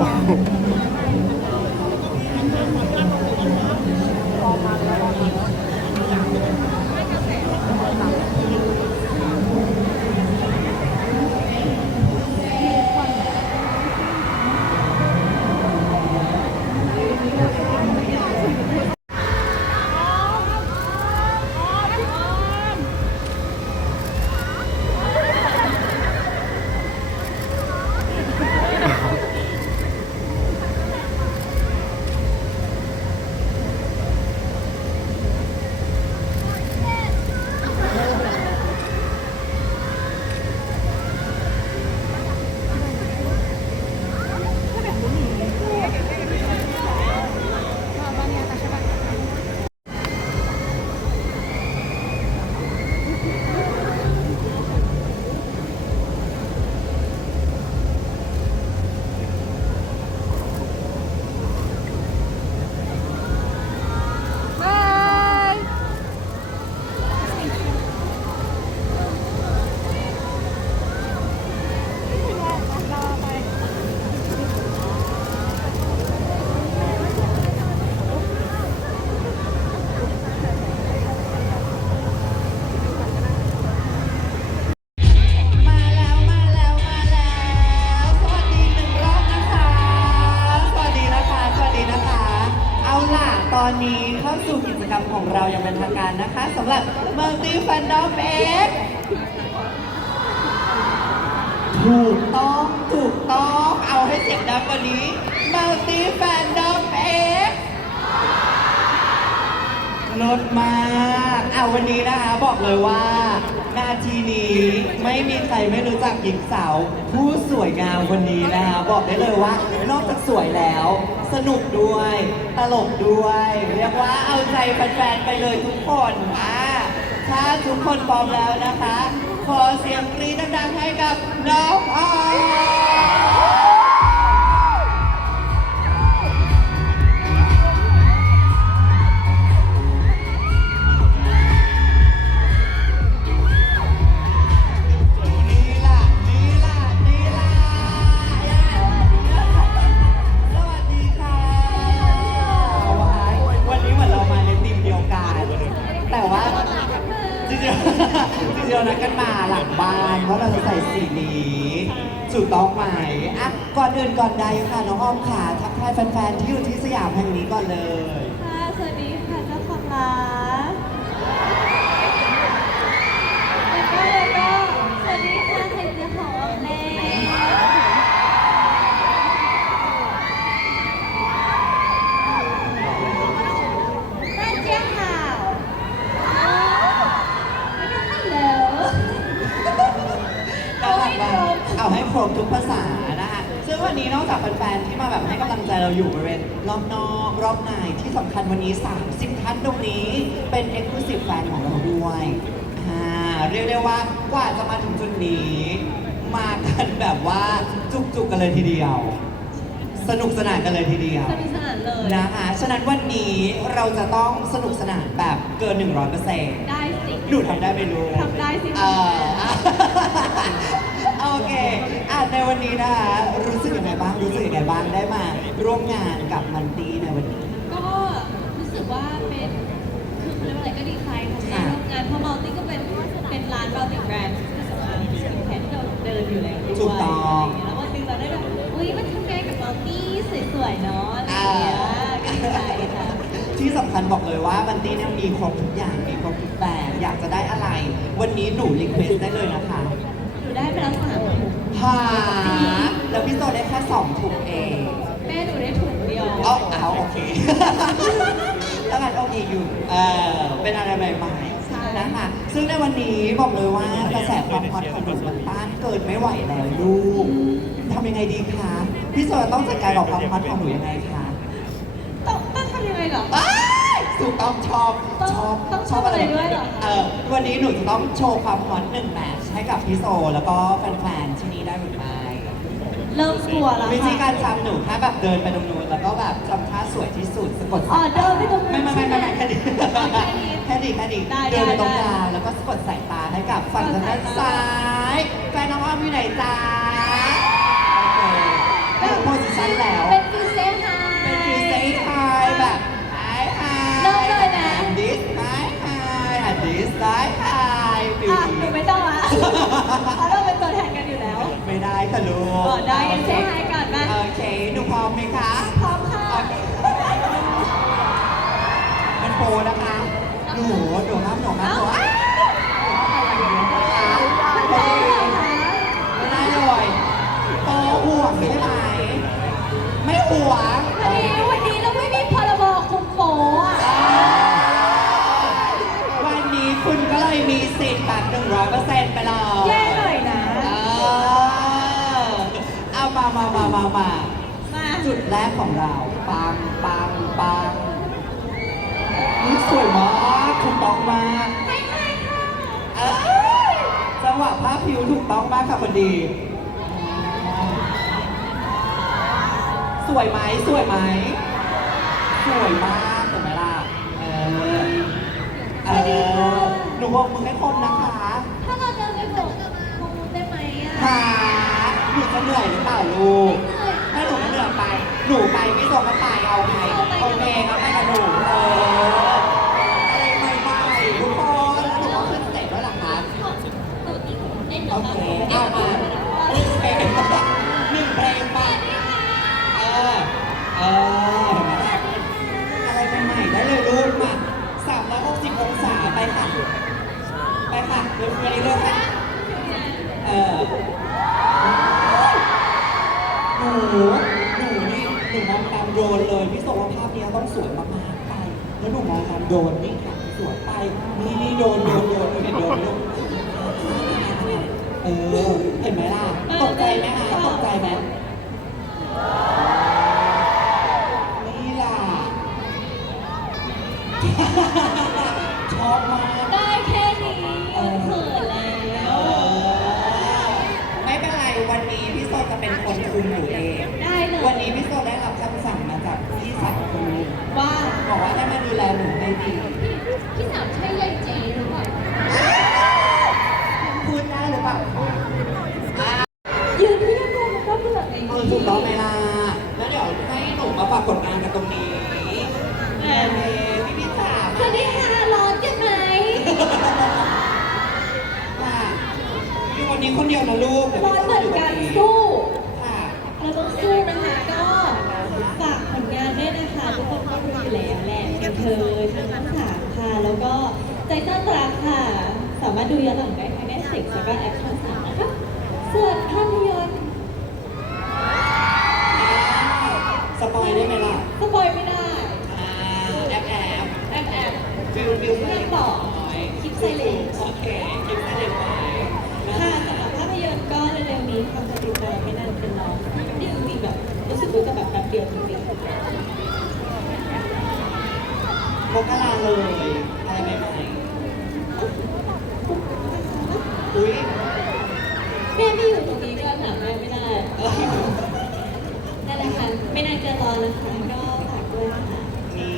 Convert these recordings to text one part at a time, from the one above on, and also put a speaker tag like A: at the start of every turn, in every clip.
A: 哦。F ถูกต้องถูกต้องเอาให้เสียงดังกว่านี้ Multi Fandom X ลดมากเอาวันนี้นะคะบอกเลยว่า นาทีนี้ไม่มีใครไม่รู้จักหญิงสาว ผู้สวยงามคนนี้นะคะ บอกได้เลยว่า นอกจากสวยแล้ว สนุกด้วย ตลกด้วย เรียกว่าเอาใจแฟนๆไปเลยทุกคนอ่า ถ้าทุกคนพร้อมแล้วนะคะ ขอเสียงกรี๊ดดังๆให้กับน้องออม ก่อนใดค่ะน้องอ้อมค่ะทักทายแฟนๆที่อยู่ที่สยามแห่งนี้ก่อนเลย
B: ค่ะ สวัสดีค่ะเจ้าของร้านแล้วก็แล้วก็สวัสดีค่ะใครเจ้าของออมเล่แม่เจี๊ยบข่าวแล้วก็ฮัลโหล
A: น่ารักมากเอาให้ครบทุกภาษานะคะ ซึ่งวันนี้นอกจากแฟนๆที่มาแบบให้กำลังใจเราอยู่บริเวณร อบนอกรอบในที่สำคัญวันนี้ 30 ท่านตรงนี้เป็น Exclusive แฟนของเราด้วยอ่าเรียกได้ว่ากว่าจะมาถึงจุดนี้ มากันแบบว่าจุกๆกันเลยทีเดียว สนุกสนานกันเลยทีเดียว
B: สนุกสนานเลย
A: นะคะฉะนั้นวันนี้เราจะต้องสนุกสนานแบบเกิน 100%
B: ได้สิ
A: หนูทำได้ไหมลูก
B: ทำได้สิ
A: เออ โอเคอะในวันนี้นะคะรู้สึกยังไงบ้างรู้สึกยังไงบ้างได้มาร่วมงานกับมันตีในวันนี้
B: ก็รู้สึกว่าเป็นคือเขาเรียกว่าอะไรก็ดีใจค่ะที่ได้ร่วมงานเพราะมัลติก็เป็นเป็นร้านมัลติแบรนด์ที่สำคัญที่แทนที่เราเดินอยู่แล้วด้วย
A: ถูกต้องะ
B: ไรย่าเยแล้ววันหนึงเราได้แบบอุ้ยมันทำงานกับมัลติสวยๆเนาะอะไรอย่างเงี้ยก็ดีใจค่ะ
A: ที่สำคัญบอกเลยว่ามันตีเนี่ยมีครบทุกอย่างมีครบทุกแบบอยากจะได้อะไร วันนี้หนูรีเควสได้เลยนะคะ
B: หนูได้ไปแล้วสามถุง
A: หา แล้วพี่โซได้แค่สองถุงเอง
B: แม่หนูได้ถุงเดียว
A: อ๋อเอาโอเคแล้วกันโอเคอยู่เออเป็นอะไรใหม่
B: ใช่
A: ๆนะคะซึ่งในวันนี้บอกเลยว่ากระแสความฮอตของหนุ่มมันต้านเกินไม่ไหวแล้วลูกทำยังไงดีคะพี่โซต้องจัดการกับความฮอตของหนูยังไงคะ
B: ต้องต้องทำยังไงเหรอ
A: อ้ายสุดต้องชอบ
B: ต้อง
A: ชอบ
B: ต้องชอบอะไรด้วยเหรอคะ
A: เออวันนี้หนูจะต้องโชว์ความฮอตหนึ่งแมทช์ให้กับพี่โซแล้วก็แฟนๆ
B: เริ่มกลัวแล้ว
A: วิธีการจำหนูถ้าแบบเดินไปตรงนู้นแล้วก็แบบจำท่าสวยที่สุดสะกด
B: อ๋อเดินไปตรงนั้ม่น
A: ไม่ไม่ไม่ไม่แค่
B: ดี้แค่ดี้
A: แค่นี้ได้
B: ได้
A: เดินไปตรงกลางแล้วก็สะกดสายตาให้กับฝั่งด้านซ้า
B: ย
A: แฟนน้องอ้อมอยู่ไหนจ้าโอเคเป็นโพสิชั่นแล้ว
B: เป็นฟิวเซ่ไฮ เป็นฟรีเซนไฮแบบไฮไฮเริ่มเลยนะ ดิสไฮไฮอันดิสไฮไฮฟิว
A: อะหนู
B: ไม่ต้องอะ
A: ไม่ได้ค่ะลูก
B: อ๋อได้งั้นเซฮายก่อนนะ
A: โอเคหนูพร้อมไหมคะ
B: พร้อมค่ะ
A: โอเคมันโปรนะคะหนูหนูห้ามหนูห้ามหนูอ้าวไม่ได้ไม่ได้เลยโตห่วงใช่ไหมไม่ห่วง
B: วันนี้วันนี้เราไม่มีพรบคุมโปอะ
A: วันนี้คุณก็เลยมีสิทธิ์แบบหนึ่งร้อยเปอร์เซ็นต์ไปเลย
B: แย่หน่อยนะ
A: เออ เอามามามามามา
B: มา
A: จุดแรกของเรา ปังปังปังนี่สวยมากถูกต้องมาก
B: ให้ใครค่ะ
A: เอ้ยจังหวะภาพพิวถูกต้องมากค่ะพอดี สวยไหมสวยไหมสวยมากเห็นไหมล่ะ เออ เออหนูบอกมึงให้คมนะ
B: เห
A: นื่อยหรือเปล่าลูกถ้าหนูเหนื่อยไป หนูไปไม่ส่งก็ไปเอาไปโอเคก็ไปกับหนู โดนเลยพี่ส่งว่าภาพเนี้ยต้องสวยมากๆไป แล้วหนูมองตามโดนนี่ค่ะสวยไปนี่นี่โดนโดนโดนเห็นโดนไหมลูกเออเห็นไหมล่ะตกใจไหมคะตกใจไหมนี่ล่ะ ชอบมาก
B: ได้แค่นี้เขินแล้
A: เอ
B: ว
A: อไม่เป็นไร วันนี้พี่โซจะเป็นคนคุมหนูเอง
B: ได้เลย
A: วันนี้พี่โซได้รับคำสั่งมาจากพี่สาวคนหนึง
B: ว่า
A: บอกว่าให้มาดูแลหนูให้ดี
B: พี่สาวใช่ยายเจหรือเปล่า
A: พูดได้หรือเปล่าอ่า
B: ยืนที่ยังไงมันก็เบื่อไง
A: เออถูกต้องไหมล่ะแล้วเดี๋ยวให้หนูมาฝากผลงานกันตรงนี้โอเคพี่พี่สาว
B: สวัสดีค่ะร้อนกันไหม
A: ค่ะอยู่วันนี้คนเดียวนะลูกดี๋ยว
B: ร้อน
A: พี่
B: เหมือน
A: ยู่
B: กัน
A: วั
B: สู้
A: ค่ะ
B: เราต้องสู้นะคะก็ฝากผลงานด้วยนะคะทุกคนก็รู้อยู่แล้วแหละ เป็นเธอทั้งทั้งสามค่ะ แล้วก็ใจต้านรักค่ะ สามารถดูย้อนหลังได้ทาง Netflix แล้วก็แอปช่องสามนะคะส่วนภาพยนตร์
A: สปอยได้ไหมล่ะ
B: สปอยไม่ได้
A: อ่าแอปแอป
B: แอปแอป
A: ฟิลฟิล
B: ไม่บอกคลิปไซเลน
A: โอเคคลิปไซเลนไว้นะ
B: ค่ะ
A: คะ
B: สำหรับภาพยนตร์ก็เร็วๆนี้ความจะติดตามไม่นานเป็นน้องนี่จริงๆแบบรู้สึกว่าจะแบบแป๊บเดียวจริงๆ
A: มกราเลยอะไรใหม่ๆอุ้ย
B: แม่ไม่อยู่ตรงนี้ก็ถามแม่ไม่ได้
A: เออ
B: นั่นแหละค่ะไม่นานเกินรอนะคะก็ฝากด้วยค่ะ
A: นี่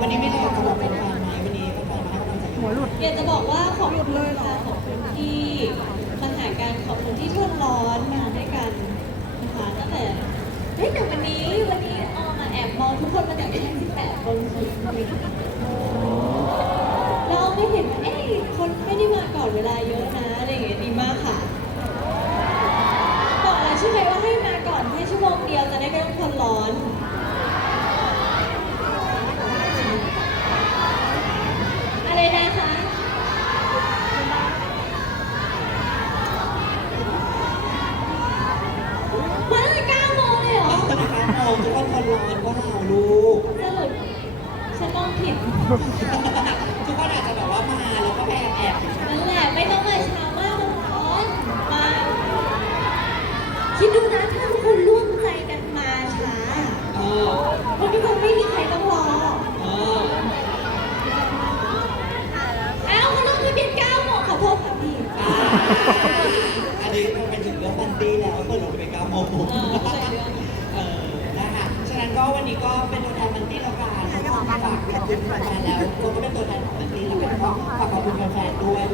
A: วันนี้ไม่ได้จะบอกเป็นแฟนไหมวันนี้เป็นแฟนมาให้กำลังใจหัวหลุด
B: อยากจะบอกว่าขอบคุณเลยค่ะขอบคุณที่มาหากันขอบคุณที่ทนร้อนมาด้วยกันนะคะตั้งแต่เฮ้ยแต่วันนี้วันนี้ ออมาแอบมองทุกคนมาจากแค่18คนสุดเราไม่เห็นว่าเอ้ยคนไม่ได้มาก่อนเวลาเยอะนะอะไรอย่างเงี้ยดีมากค่ะบอกแล้วใช่ไหมว่าให้มาก่อนแค่ชั่วโมงเดียวจะได้ไม่ต้องทนร้อน อะไรนะคะมาตั้งแต่เก้าโมงเลยเหรอ
A: ธนาคารโมทุกคนคนร้อนก็เราลูก
B: สรุปฉันมองผิด
A: ทุกคนอาจจะแบบว่ามาแล้วก็แอบแอบอยู่
B: นั่นแหละไม่ต้องมาเช้ามากมันร้อนมา คิดดูนะถ้าทุกคนร่วมใจกันมาช้า
A: เออ
B: มันก็จะไม่มีใครต้องรอ
A: เออ
B: อ้าวเขาลงทะเบียนเก้าโมงขอโทษค่ะพี่
A: อ่าอันนี้มันเป็นถึงเรื่องบันตี้แล้วเปิดลงไปเก้าโมง
B: เออใช่เรื่อง
A: เออนะคะฉะนั้นก็วันนี้ก็เป็นตัวแทนบันตี้แล้วกันแล้วก็ฝากขอบคุณแฟนๆแล้วเราก็เป็นตัวแทนของบันตี้แล้วกันก็ฝากขอบคุณแฟนๆด้วย